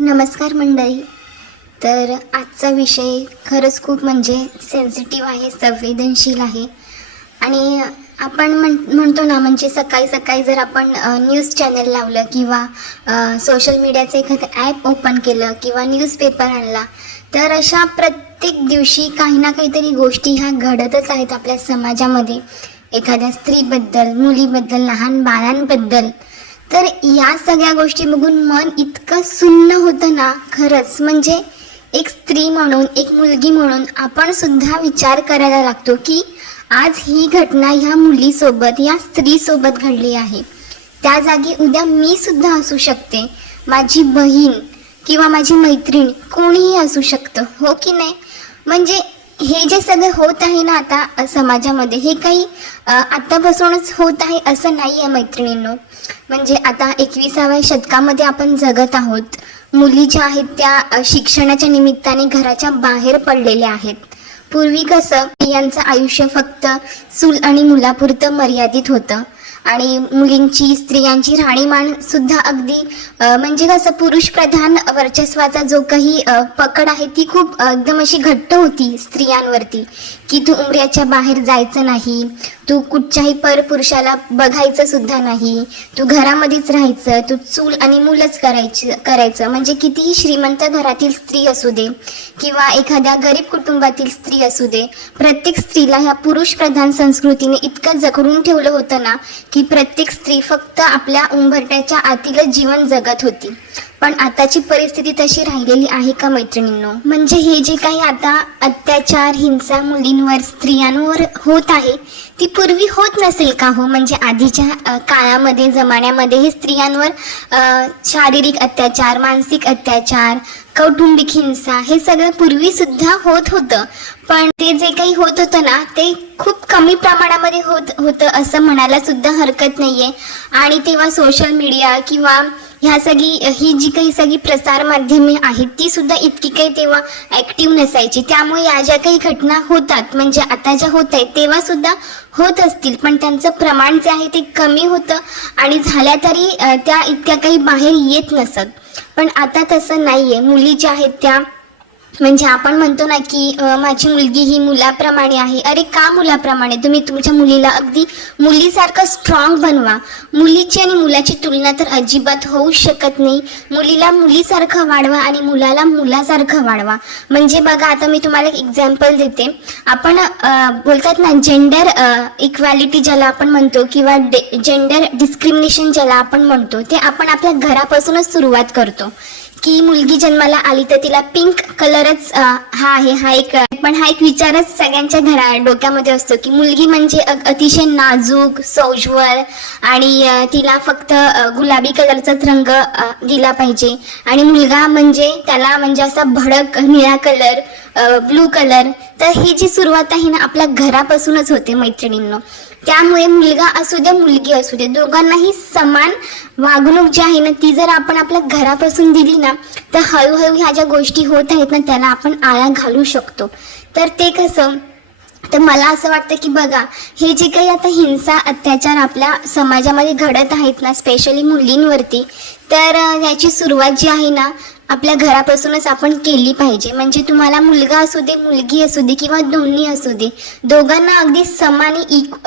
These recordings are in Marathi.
नमस्कार मंडळी. तर आजचा विषय खरंच खूप म्हणजे सेन्सिटिव्ह आहे, संवेदनशील आहे. आणि आपण म्हणतो ना, म्हणजे सकाळी सकाळी जर आपण न्यूज चॅनल लावलं किंवा सोशल मीडियाचं एखादं ॲप ओपन केलं किंवा न्यूजपेपर आणला, तर अशा प्रत्येक दिवशी काही ना काहीतरी गोष्टी ह्या घडतच आहेत आपल्या समाजामध्ये. एखाद्या स्त्रीबद्दल, मुलीबद्दल, लहान बाळांबद्दल. तर या सगळ्या गोष्टी बघून मन इतकं सुन्न होतं ना, खरंच म्हणजे एक स्त्री म्हणून, एक मुलगी म्हणून आपण सुद्धा विचार करायला लागतो की आज ही घटना ह्या मुलीसोबत, या स्त्रीसोबत घडली आहे. त्या जागी उद्या मी सुद्धा असू शकते, माझी बहीण किंवा माझी मैत्रीण, कोणीही असू शकतं, हो की नाही? म्हणजे हे जे सगळं होत आहे ना आता समाजामध्ये, हे काही आत्तापासूनच होत आहे असं नाही आहे मैत्रिणींनो. म्हणजे आता 21व्या शतकामध्ये आपण जगत आहोत. मुली ज्या आहेत त्या शिक्षणाच्या निमित्ताने घराच्या बाहेर पडलेल्या आहेत. पूर्वी कसं यांचं आयुष्य फक्त चूल आणि मुलापुरतं मर्यादित होतं आणि मुलींची, स्त्रियांची राहणीमान सुद्धा अगदी म्हणजे कसं पुरुष प्रधान वर्चस्वाचा जो काही पकड आहे ती खूप एकदम अशी घट्ट होती स्त्रियांवरती, की तू उमऱ्याच्या बाहेर जायचं नाही, तू कुठच्याही परपुरुषाला बघायचं सुद्धा नाही, तू घरामध्येच राहायचं, तू चूल आणि मूलच करायचं. म्हणजे कितीही श्रीमंत घरातील स्त्री असू दे किंवा एखाद्या गरीब कुटुंबातील स्त्री असू दे, प्रत्येक स्त्रीला ह्या पुरुष प्रधान संस्कृतीने इतकं जखडून ठेवलं होतं ना, की प्रत्येक स्त्री फक्त आपल्या उंबरठ्याच्या आतीलच जीवन जगत होती. पण आताची परिस्थिती तशी राहिलेली आहे का मैत्रिणींनो? म्हणजे हे जे काही आता अत्याचार, हिंसा मुलींवर, स्त्रियांवर होत आहे, ती पूर्वी होत नसेल का हो? म्हणजे आधीच्या काळामध्ये, जमान्यामध्ये हे स्त्रियांवर शारीरिक अत्याचार, मानसिक अत्याचार, कौटुंबिक हिंसा हे सगळं पूर्वी सुद्धा होत होतं. पण ते जे काही होत होतं ना, ते खूप कमी प्रमाणामध्ये होतं असं म्हणायला सुद्धा हरकत नाहीये. आणि तेव्हा सोशल मीडिया किंवा ही जी काही सगळी प्रसार माध्यमे आहेत ती सुद्धा इतकी काही तेव्हा ॲक्टिव्ह नसायची. त्यामुळे या ज्या काही घटना होतात, म्हणजे आता ज्या होत आहेत तेव्हा सुद्धा होत असतील, पण त्यांचं प्रमाण जे आहे ते कमी होतं आणि झाल्या तरी त्या इतक्या काही बाहेर येत नसत. पण आता तसं नाहीये. मुली ज्या आहेत त्या, म्हणजे आपण म्हणतो ना की माझी मुलगी ही मुलाप्रमाणे आहे. अरे का मुलाप्रमाणे? तुम्ही तुमच्या मुलीला अगदी मुलीसारखं स्ट्रॉंग बनवा. मुलीची आणि मुलाची तुलना तर अजिबात होऊ शकत नाही. मुलीला मुलीसारखं वाढवा आणि मुलाला मुलासारखं वाढवा. म्हणजे बघा, आता मी तुम्हाला एक एक्झाम्पल देते. आपण बोलतात ना जेंडर इक्वॅलिटी ज्याला आपण म्हणतो किंवा जेंडर डिस्क्रिमिनेशन ज्याला आपण म्हणतो, ते आपण आपल्या घरापासूनच सुरुवात करतो. की मुलगी जन्माला आली तर तिला पिंक कलरच हा एक विचारच सगळ्यांच्या डोक्यामध्ये असतो की मुलगी म्हणजे अतिशय नाजूक, सौज्वल आणि तिला फक्त गुलाबी कलरचाच रंग दिला पाहिजे. आणि मुलगा म्हणजे त्याला म्हणजे असा भडक निळा कलर, ब्लू कलर. तर ही जी सुरुवात आहे ना आपल्या घरापासूनच होते मैत्रिणींनो. त्यामुळे मुलगा असू दे, मुलगी असू दे, दोघांनाही समान वागणूक जी आहे ना ती जर आपण आपल्या घरापासून दिली ना, तर हळूहळू ह्या ज्या गोष्टी होत आहेत ना त्याला आपण आळा घालू शकतो. तर ते कसं, तर मला असं वाटतं की बघा, हे जे काही आता हिंसा, अत्याचार आपल्या समाजामध्ये घडत आहेत ना, स्पेशली मुलींवरती, तर याची सुरुवात जी आहे ना आपल्या घरापासूनच आपण केली पाहिजे. म्हणजे तुम्हाला मुलगा असू दे, मुलगी असू दे किंवा दोन्ही असू दे, दोघांना अगदी समान,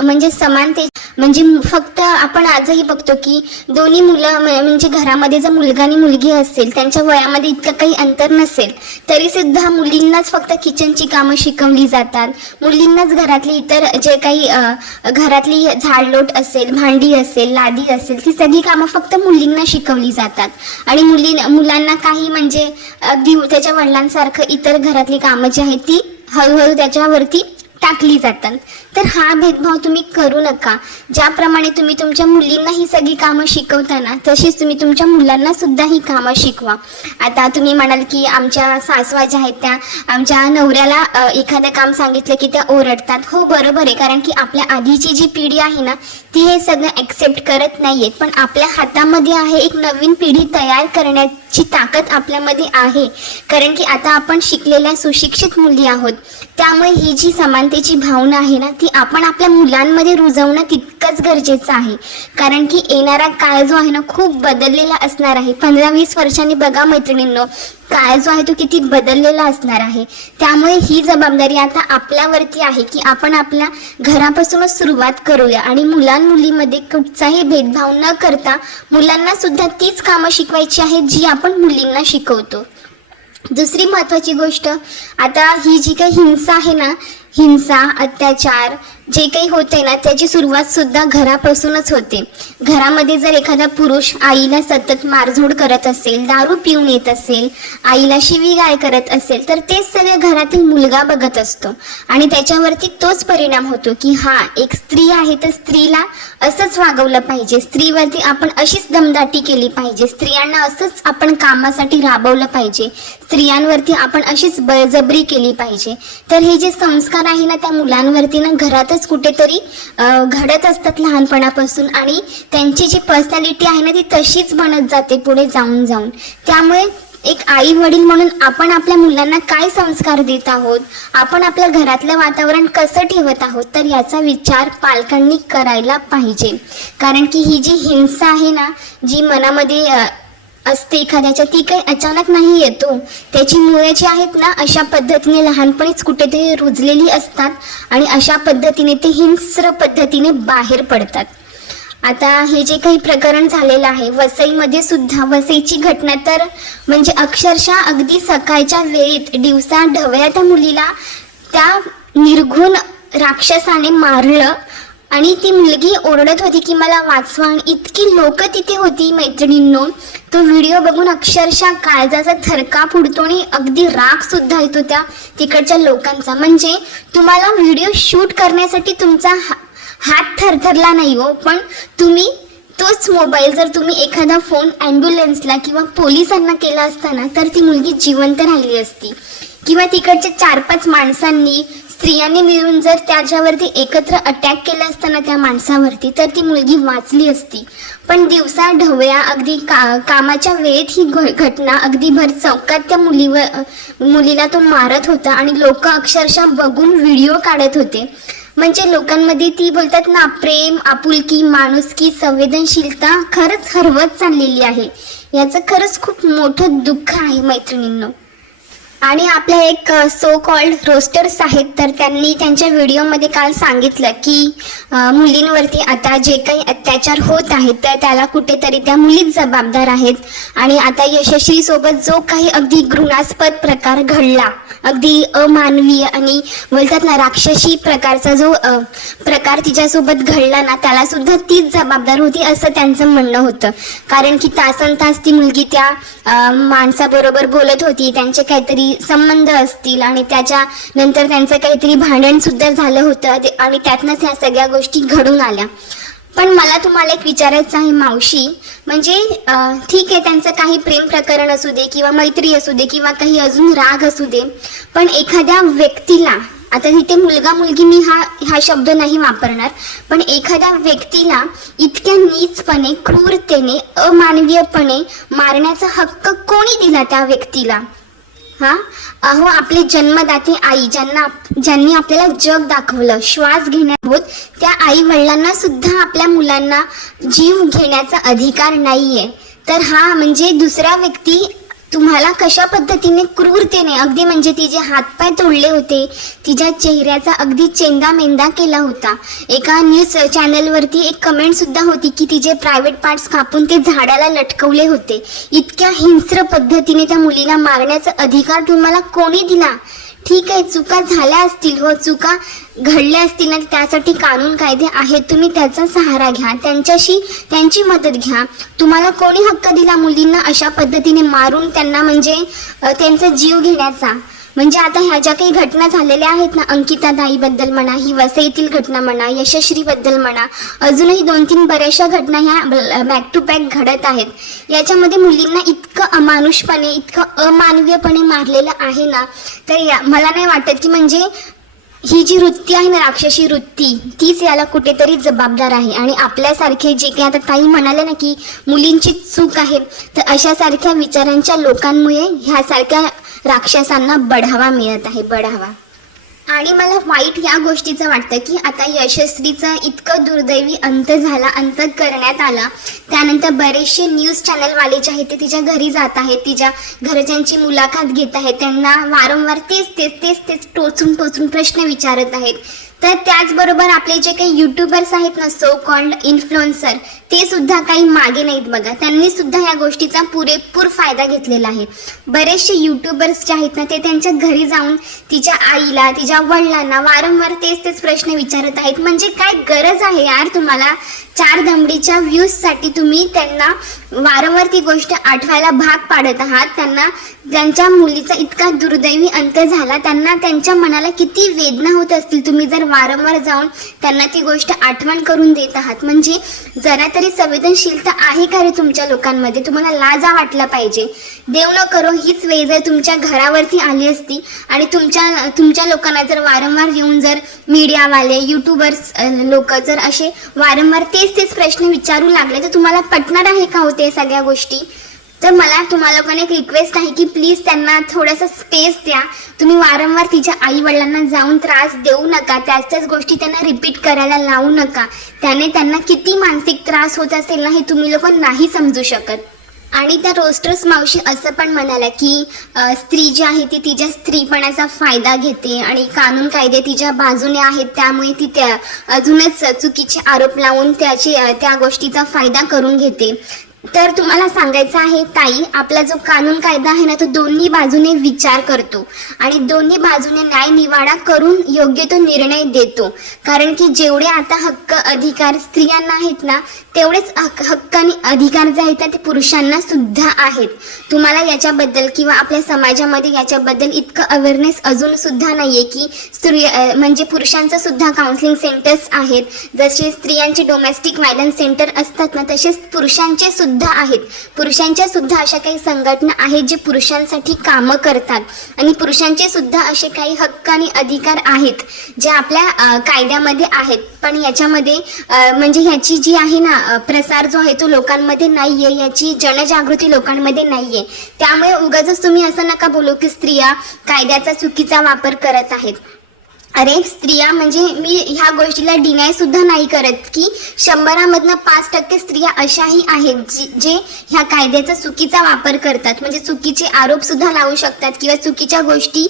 म्हणजे समानते. म्हणजे फक्त आपण आजही बघतो की दोन्ही मुलं, म्हणजे घरामध्ये जर मुलगा आणि मुलगी असेल, त्यांच्या वयामध्ये इतकं काही अंतर नसेल, तरी सुद्धा मुलींनाच फक्त किचनची कामं शिकवली जातात. मुलींनाच घरातली इतर जे काही घरातली झाडलोट असेल, भांडी असेल, लादी असेल, ती सगळी कामं फक्त मुलींना शिकवली जातात. आणि मुलांना काही म्हणजे अगदी त्याच्या वडिलांसारखं इतर घरातली कामं जी आहेत ती हळूहळू त्याच्यावरती टाकली जातात. तर हा भेदभाव तुम्ही करू नका. ज्याप्रमाणे तुम्ही तुमच्या मुलींना ही सगळी कामं शिकवताना, तशीच तुम्ही तुमच्या मुलांना सुद्धा ही कामं शिकवा. आता तुम्ही म्हणाल की आमच्या सासवा ज्या आहेत त्या आमच्या नवऱ्याला एखादं काम सांगितलं की त्या ओरडतात. हो, बरोबर आहे, कारण की आपल्या आधीची जी पिढी आहे ना ती हे सगळं ॲक्सेप्ट करत नाहीये. पण आपल्या हातामध्ये आहे एक नवीन पिढी तयार करण्याची ताकद आपल्यामध्ये आहे. कारण की आता आपण शिकलेल्या, सुशिक्षित मुली आहोत. त्यामुळे ही जी समानता समानतेची भावना आहे ना, ती आपण आपल्या मुलांमध्ये रुजवणं तितकंच गरजेचं आहे. कारण की येणारा काळ जो आहे ना, खूप बदललेला असणार आहे. 15-20 वर्षांनी बघा मैत्रिणींनो, काळ जो आहे तो किती बदललेला असणार आहे. त्यामुळे ही जबाबदारी आता आपल्यावरती आहे की आपण आपल्या घरापासूनच सुरुवात करूया आणि मुलांमुलीमध्ये कुठचाही भेदभाव न करता मुलांना सुद्धा तीच कामं शिकवायची आहेत जी आपण मुलींना शिकवतो. दुसरी महत्त्वाची गोष्ट, आता ही जी काही हिंसा आहे ना, हिंसा, अत्याचार जे काही होते ना, त्याची सुरुवात सुद्धा घरापासूनच होते. घरामध्ये जर एखादा पुरुष आईला सतत मारझोड करत असेल, दारू पिऊन येत असेल, आईला शिवीगाळ करत असेल, तर तेच सगळे घरातील मुलगा बघत असतो आणि त्याच्यावरती तोच परिणाम होतो की हा एक स्त्री आहे तर स्त्रीला असंच वागवलं पाहिजे, स्त्रीवरती आपण अशीच दमदाटी केली पाहिजे, स्त्रियांना असंच आपण कामासाठी राबवलं पाहिजे, स्त्रियांवरती आपण अशीच बळजबरी केली पाहिजे. तर हे जे संस्कार आहे ना, त्या मुलांवरती ना घरातच कुठेतरी घडत असतात लहानपणापासून आणि त्यांची जी पर्सनॅलिटी आहे ना, ती तशीच बनत जाते पुढे जाऊन जाऊन. त्यामुळे एक आई वडील म्हणून आपण आपल्या मुलांना काय संस्कार देत आहोत, आपण आपल्या घरातलं वातावरण कसं ठेवत आहोत, तर याचा विचार पालकांनी करायला पाहिजे. कारण की ही जी हिंसा आहे ना, जी मनामध्ये असते एखाद्याच्या, ती काही अचानक नाही येतो. त्याची मुळे जी आहेत ना, अशा पद्धतीने लहानपणीच कुठेतरी रुजलेली असतात आणि अशा पद्धतीने ते हिंस्र पद्धतीने बाहेर पडतात. आता हे जे काही प्रकरण झालेलं आहे वसईमध्ये सुद्धा, वसईची घटना तर म्हणजे अक्षरशः अगदी सकाळच्या वेळेत दिवसा ढवळ्या त्या मुलीला त्या निर्घुण राक्षसाने मारलं आणि ती मुलगी ओरडत होती की मला वाचवा आणि इतकी लोक तिथे होती मैत्रिणींनो. तो व्हिडिओ बघून अक्षरशः काळजाचा थरकाप उडतो आणि अगदी राग सुद्धा येतो त्या तिकडच्या लोकांचा. म्हणजे तुम्हाला व्हिडिओ शूट करण्यासाठी तुमचा हात थरथरला नाही हो, पण तुम्ही तोच मोबाईल जर तुम्ही एखादा फोन ॲम्ब्युलन्सला किंवा पोलिसांना केला असता ना, तर ती मुलगी जिवंत राहिली असती. किंवा तिकडच्या 4-5 माणसांनी, स्त्रियांनी मिळून जर त्याच्यावरती एकत्र अटॅक केला असताना त्या माणसावरती, तर ती मुलगी वाचली असती. पण दिवसा ढवळ्या अगदी कामाच्या वेळेत ही घटना अगदी भर चौकात त्या मुलीला तो मारत होता आणि लोक अक्षरशः बघून व्हिडिओ काढत होते. म्हणजे लोकांमध्ये ती बोलतात ना, प्रेम, आपुलकी, माणुसकी, संवेदनशीलता खरंच हरवत चाललेली आहे. याचं खरंच खूप मोठं दुःख आहे मैत्रिणींनो. आणि आपल्या एक सो कॉल्ड रोस्टर्स आहेत, तर त्यांनी त्यांच्या व्हिडिओमध्ये काल सांगितलं की मुलींवरती आता जे काही अत्याचार होत आहेत तर त्याला कुठेतरी त्या मुलीच जबाबदार आहेत. आणि आता यशस्वी सोबत जो काही अगदी घृणास्पद प्रकार घडला, अगदी अमानवीय आणि बोलतात ना राक्षसी प्रकारचा जो प्रकार तिच्यासोबत घडला ना, त्याला सुद्धा तीच जबाबदार होती असं त्यांचं म्हणणं होतं. कारण की तासनतास ती मुलगी त्या माणसाबरोबर बोलत होती, त्यांचे काहीतरी संबंध असतील आणि त्याच्यानंतर त्यांचं काहीतरी भांडण सुद्धा झालं होतं आणि त्यातनंच ह्या सगळ्या गोष्टी घडून आल्या. पण मला तुम्हाला एक विचारायचं आहे मावशी, म्हणजे ठीक आहे त्यांचं काही प्रेम प्रकरण असू दे किंवा मैत्री असू दे किंवा काही अजून राग असू दे, पण एखाद्या व्यक्तीला, आता तिथे मुलगा मुलगी मी हा शब्द नाही वापरणार, पण एखाद्या व्यक्तीला इतक्या नीचपणे, क्रूरतेने, अमानवीयपणे मारण्याचा हक्क कोणी दिला त्या व्यक्तीला? अहो आपले जन्मदाते आई, ज्यांनी आपल्याला जग दाखवलं, श्वास घेण्यात होत, त्या आई वडिलांना सुद्धा आपल्या मुलांना जीव घेण्याचा अधिकार नाहीये. तर हा म्हणजे दुसरा व्यक्ती तुम्हाला कशा पद्धतीने क्रूरतेने, अगदी म्हणजे तिचे हातपाय तोडले होते, तिच्या चेहऱ्याचा अगदी चेंदामेंदा केला होता. एका न्यूज चॅनलवरती एक कमेंट सुद्धा होती की तिचे प्रायव्हेट पार्ट्स कापून ते झाडाला लटकवले होते. इतक्या हिंस्र पद्धतीने त्या मुलीला मारण्याचा अधिकार तुम्हाला कोणी दिला? ठीक आहे, चुका झाल्या असतील, हो चुका घडल्या असतील ना, त्यासाठी कानून कायदे आहेत, तुम्ही त्याचा सहारा घ्या, त्यांची मदत घ्या. तुम्हाला कोणी हक्क दिला मुलींना अशा पद्धतीने मारून त्यांना म्हणजे त्यांचा जीव घेण्याचा? म्हणजे आता ह्या ज्या काही घटना झालेल्या आहेत ना, अंकिता ताईबद्दल म्हणा, ही वसईतील घटना म्हणा, यशश्रीबद्दल म्हणा, अजूनही 2-3 बऱ्याचशा घटना ह्या बॅक टू बॅक घडत आहेत. याच्यामध्ये मुलींना इतकं अमानुषपणे, इतकं अमानवीयपणे मारलेलं आहे ना, तर मला नाही वाटत की म्हणजे ही जी वृत्ती आहे ना, राक्षसी वृत्ती, तीच याला कुठेतरी जबाबदार आहे. आणि आपल्यासारखे जे काही आता काही म्हणाले ना की मुलींची चूक आहे, तर अशासारख्या विचारांच्या लोकांमुळे ह्यासारख्या राक्षसांना बढावा मिळत आहे, बढावा. आणि मला वाईट या गोष्टीचं वाटतं की आता यशस्वीचा इतकं दुर्दैवी अंत करण्यात आला. त्यानंतर बरेचसे न्यूज चॅनलवाले जे आहेत ते तिच्या घरी जात आहेत, तिच्या घरच्यांची मुलाखत घेत आहेत, त्यांना वारंवार तेच टोचून प्रश्न विचारत आहेत. तर त्याचबरोबर आपले जे काही यूट्यूबर्स आहेत ना, सो कॉल्ड इन्फ्लुएन्सर, ते सुद्धा काही मागे नाहीत बघा. त्यांनी सुद्धा या गोष्टीचा पुरेपूर फायदा घेतलेला आहे. बरेचसे यूट्यूबर्स जे आहेत ना, ते त्यांच्या घरी जाऊन तिच्या आईला, तिच्या वडिलांना वारंवार तेच प्रश्न विचारत आहेत. म्हणजे काय गरज आहे यार तुम्हाला 4 दमडीच्या व्ह्यूजसाठी तुम्ही त्यांना वारंवार ती गोष्ट आठवायला भाग पाडत आहात. त्यांना त्यांच्या मुलीचा इतका दुर्दैवी अंत झाला, त्यांना त्यांच्या मनाला किती वेदना होत असतील तुम्ही जर वारंवार जाऊन त्यांना ती गोष्ट आठवण करून देत आहात. म्हणजे जरा तरी संवेदनशीलता आहे का रे तुमच्या लोकांमध्ये? तुम्हाला लाजा वाटला पाहिजे. देव न करो हीच वेळ जर तुमच्या घरावरती आली असती आणि तुमच्या लोकांना जर वारंवार येऊन जर मीडियावाले यूट्यूबर्स लोक जर असे वारंवार तेच प्रश्न विचारू लागले तर तुम्हाला पटणार आहे का होते सगळ्या गोष्टी? तर मला तुम्हाला लोकांना एक रिक्वेस्ट आहे की प्लीज त्यांना थोडासा स्पेस द्या. तुम्ही वारंवार तिच्या आई वडिलांना जाऊन त्रास देऊ नका, त्याच गोष्टी त्यांना रिपीट करायला लावू नका. त्याने त्यांना किती मानसिक त्रास होत असेल ना, हे तुम्ही लोक नाही समजू शकत. आणि त्या रोस्टर्स मावशी असं पण म्हणाल्या की स्त्री जी आहे ती तिच्या स्त्रीपणाचा फायदा घेते आणि कानून कायदे तिच्या बाजूने आहेत, त्यामुळे ती त्या अजूनच चुकीचे आरोप लावून त्या गोष्टीचा फायदा करून घेते. तर तुम्हाला सांगायचं आहे ताई, आपला जो कानून कायदा आहे ना, तो दोन्ही बाजूने विचार करतो आणि दोन्ही बाजूने न्याय निवाडा करून योग्य तो निर्णय देतो. कारण की जेवढे आता हक्क अधिकार स्त्रियांना आहेत ना, तेवढेच हक्क आणि अधिकार जे आहेत ते पुरुषांना सुद्धा आहेत. तुम्हाला याच्याबद्दल किंवा आपल्या समाजामध्ये याच्याबद्दल इतकं अवेअरनेस अजून सुद्धा नाहीये की म्हणजे पुरुषांचं सुद्धा काउन्सिलिंग सेंटर्स आहेत. जसे स्त्रियांचे डोमेस्टिक व्हायलन्स सेंटर असतात ना, तसेच पुरुषांचे सुद्धा आहेत. पुरुषांच्या सुद्धा अशा काही संघटना आहेत जे पुरुषांसाठी कामं करतात आणि पुरुषांचे सुद्धा असे काही हक्क आणि अधिकार आहेत जे आपल्या कायद्यामध्ये आहेत. पण याच्यामध्ये म्हणजे ह्याची जी आहे ना प्रसार जो आहे तो लोकांमध्ये नाहीये, याची जनजागृती लोकांमध्ये नाहीये. त्यामुळे उगाचच तुम्ही असं नका बोलू की स्त्रिया कायद्याचा चुकीचा वापर करत आहेत. अरे स्त्रिया म्हणजे मी ह्या गोष्टीला डिनाय सुद्धा नाही करत की 100मधनं 5% स्त्रिया अशाही आहेत जे ह्या कायद्याचा चुकीचा वापर करतात. म्हणजे चुकीचे आरोप सुद्धा लावू शकतात किंवा चुकीच्या गोष्टी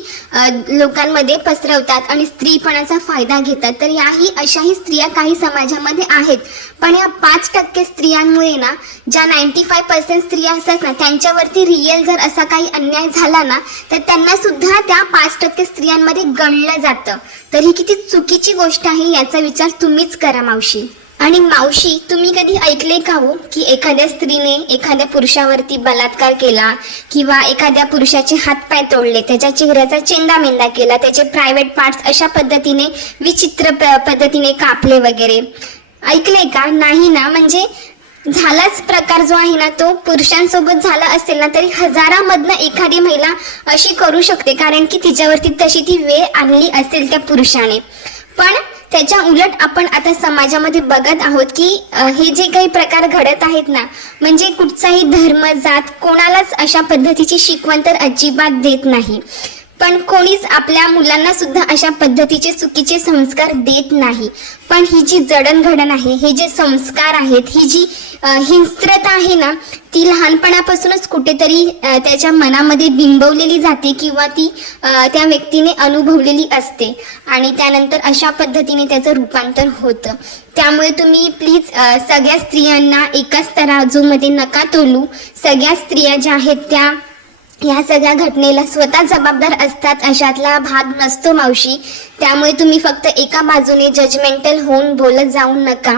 लोकांमध्ये पसरवतात आणि स्त्रीपणाचा फायदा घेतात. तर याही अशाही स्त्रिया काही समाजामध्ये आहेत. पण या 5% स्त्रियांमुळे ना, ज्या 95% स्त्रिया असतात ना, त्यांच्यावरती रिअल जर असा काही अन्याय झाला ना, तर त्यांना सुद्धा त्या 5% स्त्रियांमध्ये गणलं जातं. तर ही किती चुकीची गोष्ट आहे याचा विचार तुम्हीच करा मावशी. आणि मावशी, तुम्ही कधी ऐकले का हो की एखाद्या स्त्रीने एखाद्या पुरुषावरती बलात्कार केला किंवा एखाद्या पुरुषाचे हातपाय तोडले, त्याच्या चेहऱ्याचा चेंदामेंदा केला, त्याचे प्रायव्हेट पार्ट्स अशा पद्धतीने विचित्र पद्धतीने कापले वगैरे? ऐकलंय का? नाही ना. म्हणजे झालाच प्रकार जो आहे ना, तो पुरुषांसोबत झाला असेल ना, तरी हजारामधनं एखादी महिला अशी करू शकते, कारण की तिच्यावरती तशी ती वेळ आणली असेल त्या पुरुषाने. पण त्याच्या उलट आपण आता समाजामध्ये बघत आहोत की हे जे काही प्रकार घडत आहेत ना, म्हणजे कुठचाही धर्म जात कोणालाच अशा पद्धतीची शिकवण तर अजिबात देत नाही. पण कोणीच आपल्या मुलांना सुद्धा अशा पद्धतीचे चुकीचे संस्कार देत नाही. पण ही जी जडणघडण आहे, हे जे संस्कार आहेत, ही जी हिंस्त्रता आहे ना, ती लहानपणापासूनच कुठेतरी त्याच्या मनामध्ये बिंबवलेली जाते किंवा ती त्या व्यक्तीने अनुभवलेली असते आणि त्यानंतर अशा पद्धतीने त्याचं रूपांतर होतं. त्यामुळे तुम्ही प्लीज सगळ्या स्त्रियांना एकाच तराजूमध्ये नका तोलू. सगळ्या स्त्रिया ज्या आहेत त्या ह्या सगळ्या घटनेला स्वतः जबाबदार असतात अशातला भाग नसतो मावशी. त्यामुळे तुम्ही फक्त एका बाजूने जजमेंटल होऊन बोलत जाऊ नका.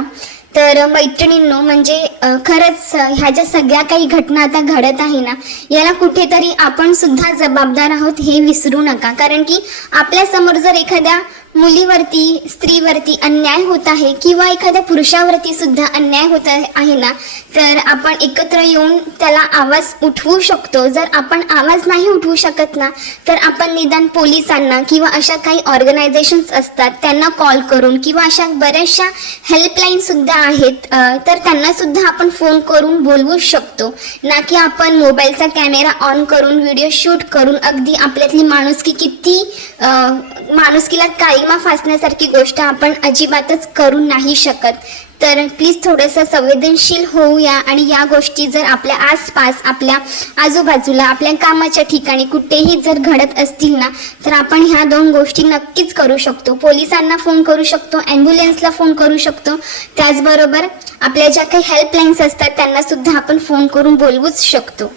तर मैत्रिणींनो, म्हणजे खरंच ह्या ज्या सगळ्या काही घटना आता घडत आहे ना, याला कुठेतरी आपण सुद्धा जबाबदार आहोत हे विसरू नका. कारण की आपल्या समोर जर एखाद्या मुलीवरती, स्त्रीवरती अन्याय होत आहे किंवा एखाद्या पुरुषावरती सुद्धा अन्याय होत आहे ना, तर आपण एकत्र येऊन त्याला आवाज उठवू शकतो. जर आपण आवाज नाही उठवू शकत ना, तर आपण निदान पोलिसांना किंवा अशा काही ऑर्गनायझेशन्स असतात त्यांना कॉल करून किंवा अशा बऱ्याचशा हेल्पलाईन सुद्धा आहेत, तर त्यांना सुद्धा आपण फोन करून बोलवू शकतो. ना की आपण मोबाईलचा कॅमेरा ऑन करून व्हिडिओ शूट करून अगदी आपल्यातली माणुसकी किती माणुसकीला काळीमा फासण्यासारखी गोष्ट आपण अजिबातच करू नाही शकत. तर प्लीज थोडंसं संवेदनशील होऊया आणि या गोष्टी जर आपल्या आसपास, आपल्या आजूबाजूला, आपल्या कामाच्या ठिकाणी कुठेही जर घडत असतील ना, तर आपण ह्या 2 गोष्टी नक्कीच करू शकतो. पोलिसांना फोन करू शकतो, ॲम्ब्युलन्सला फोन करू शकतो, त्याचबरोबर आपल्या ज्या काही हेल्पलाईन्स असतात त्यांना सुद्धा आपण फोन करून बोलवूच शकतो.